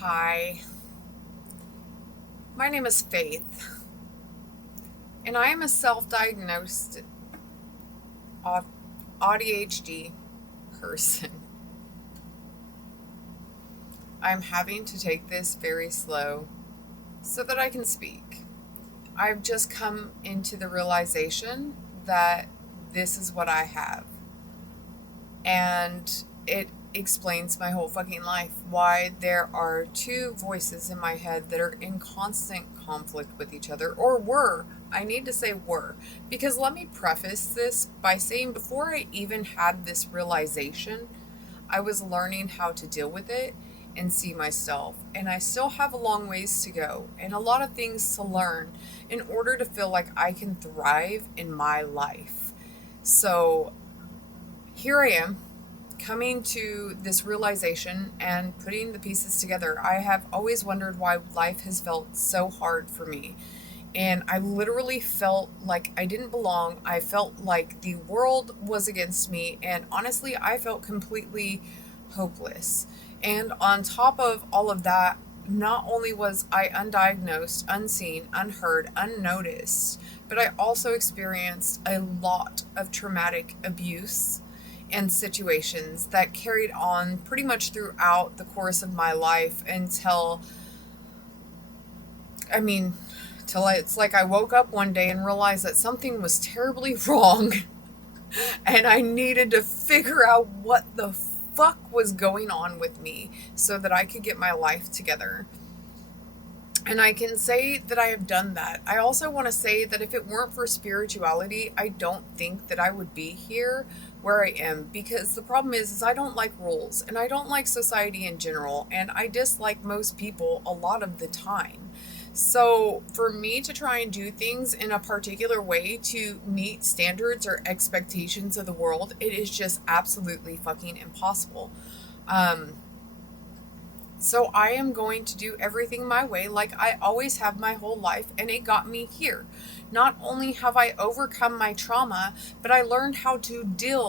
Hi, my name is Faith, and I am a self diagnosed ADHD person. I'm having to take this very slow so that I can speak. I've just come into the realization that this is what I have, and it explains my whole fucking life. Why there are two voices in my head that are in constant conflict with each other, or were. I need to say were, because let me preface this by saying before I even had this realization, I was learning how to deal with it and see myself. And I still have a long ways to go and a lot of things to learn in order to feel like I can thrive in my life. So here I am, coming to this realization and putting the pieces together. I have always wondered why life has felt so hard for me. And I literally felt like I didn't belong. I felt like the world was against me. And honestly, I felt completely hopeless. And on top of all of that, not only was I undiagnosed, unseen, unheard, unnoticed, but I also experienced a lot of traumatic abuse and situations that carried on pretty much throughout the course of my life until, I mean, till it's like I woke up one day and realized that something was terribly wrong and I needed to figure out what the fuck was going on with me so that I could get my life together. And I can say that I have done that. I also want to say that if it weren't for spirituality, I don't think that I would be here where I am, because the problem is I don't like rules and I don't like society in general, and I dislike most people a lot of the time. So for me to try and do things in a particular way to meet standards or expectations of the world, it is just absolutely fucking impossible. Um, so I am going to do everything my way like I always have my whole life, and it got me here. Not only have I overcome my trauma, but I learned how to deal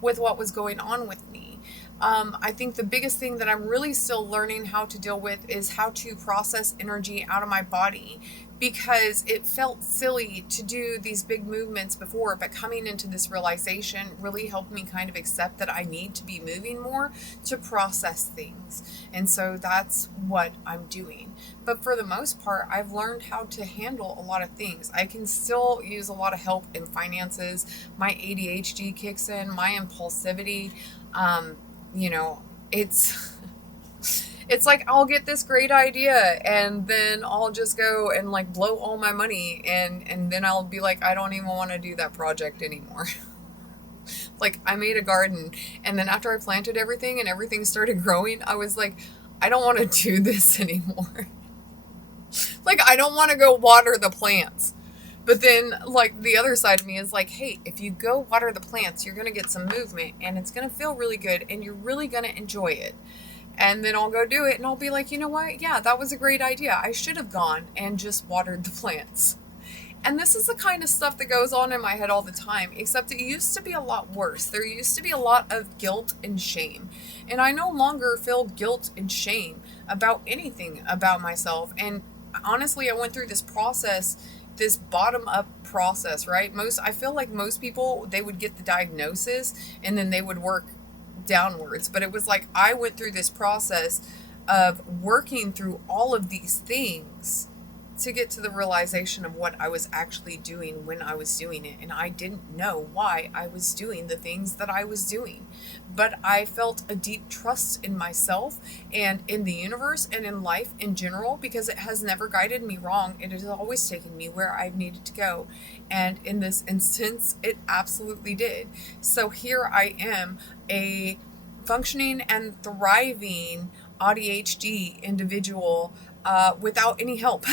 with what was going on with me. I think the biggest thing that I'm really still learning how to deal with is how to process energy out of my body, because it felt silly to do these big movements before, but coming into this realization really helped me kind of accept that I need to be moving more to process things. And so that's what I'm doing. But for the most part, I've learned how to handle a lot of things. I can still use a lot of help in finances. My ADHD kicks in, my impulsivity. Um, you know, it's it's like I'll get this great idea and then I'll just go and like blow all my money, and then I'll be like, I don't even want to do that project anymore. Like I made a garden, and then after I planted everything and everything started growing, I was like, I don't want to do this anymore. Like I don't want to go water the plants. But then, like, the other side of me is like, hey, if you go water the plants, you're going to get some movement and it's going to feel really good and you're really going to enjoy it. And then I'll go do it and I'll be like, you know what? Yeah, that was a great idea. I should have gone and just watered the plants. And this is the kind of stuff that goes on in my head all the time, except it used to be a lot worse. There used to be a lot of guilt and shame. And I no longer feel guilt and shame about anything about myself. And honestly, I went through this process, this bottom up process, right? I feel like most people, they would get the diagnosis and then they would work downwards. But it was like I went through this process of working through all of these things to get to the realization of what I was actually doing when I was doing it. And I didn't know why I was doing the things that I was doing. But I felt a deep trust in myself and in the universe and in life in general, because it has never guided me wrong. It has always taken me where I've needed to go. And in this instance, it absolutely did. So here I am, a functioning and thriving ADHD individual without any help.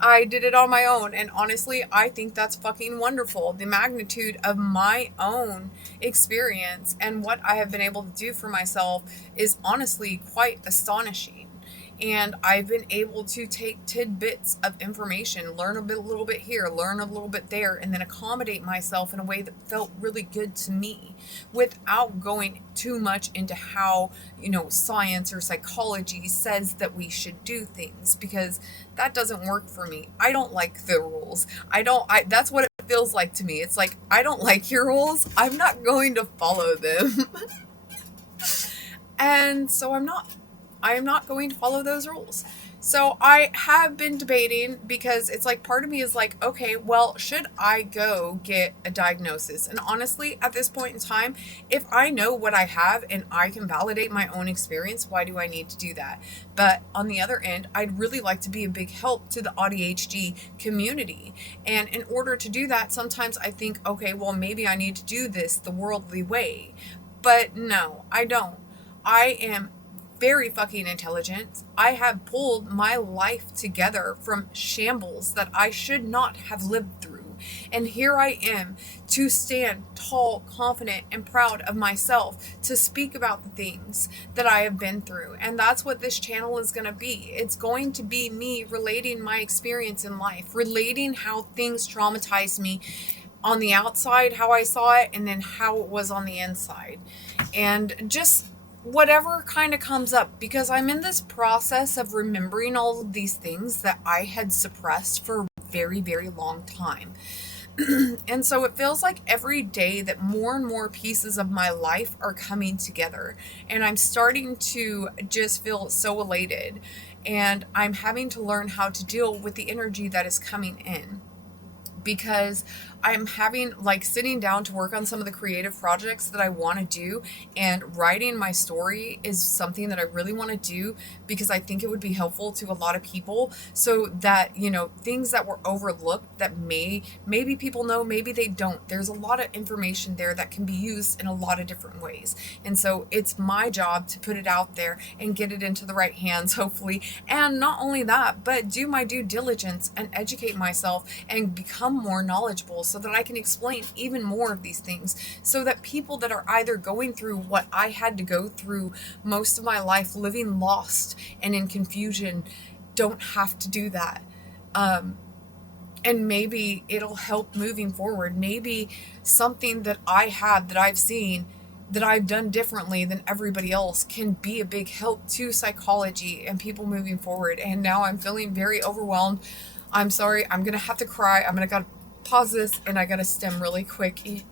I did it on my own, and honestly, I think that's fucking wonderful. The magnitude of my own experience and what I have been able to do for myself is honestly quite astonishing. And I've been able to take tidbits of information, learn a little bit here, learn a little bit there, and then accommodate myself in a way that felt really good to me without going too much into how, science or psychology says that we should do things, because that doesn't work for me. I don't like the rules. That's what it feels like to me. It's like, I don't like your rules. I'm not going to follow them. And so I am not going to follow those rules. So I have been debating, because it's like, part of me is like, okay, well, should I go get a diagnosis? And honestly, at this point in time, if I know what I have and I can validate my own experience, why do I need to do that? But on the other end, I'd really like to be a big help to the ADHD community. And in order to do that, sometimes I think, okay, well, maybe I need to do this the worldly way. But no, I don't. I am very fucking intelligent. I have pulled my life together from shambles that I should not have lived through. And here I am to stand tall, confident, and proud of myself to speak about the things that I have been through. And that's what this channel is going to be. It's going to be me relating my experience in life, relating how things traumatized me on the outside, how I saw it, and then how it was on the inside. And just whatever kind of comes up, because I'm in this process of remembering all of these things that I had suppressed for a very, very long time. And so it feels like every day that more and more pieces of my life are coming together, and I'm starting to just feel so elated, and I'm having to learn how to deal with the energy that is coming in, because I'm having, like, sitting down to work on some of the creative projects that I want to do, and writing my story is something that I really want to do, because I think it would be helpful to a lot of people, so that, things that were overlooked that maybe people know, maybe they don't. There's a lot of information there that can be used in a lot of different ways. And so it's my job to put it out there and get it into the right hands, hopefully. And not only that, but do my due diligence and educate myself and become more knowledgeable, so that I can explain even more of these things, so that people that are either going through what I had to go through most of my life, living lost and in confusion, don't have to do that. And maybe it'll help moving forward. Maybe something that I have, that I've seen, that I've done differently than everybody else, can be a big help to psychology and people moving forward. And now I'm feeling very overwhelmed. I'm sorry, I'm going to have to cry. I'm going to pause this, and I got to stem really quick.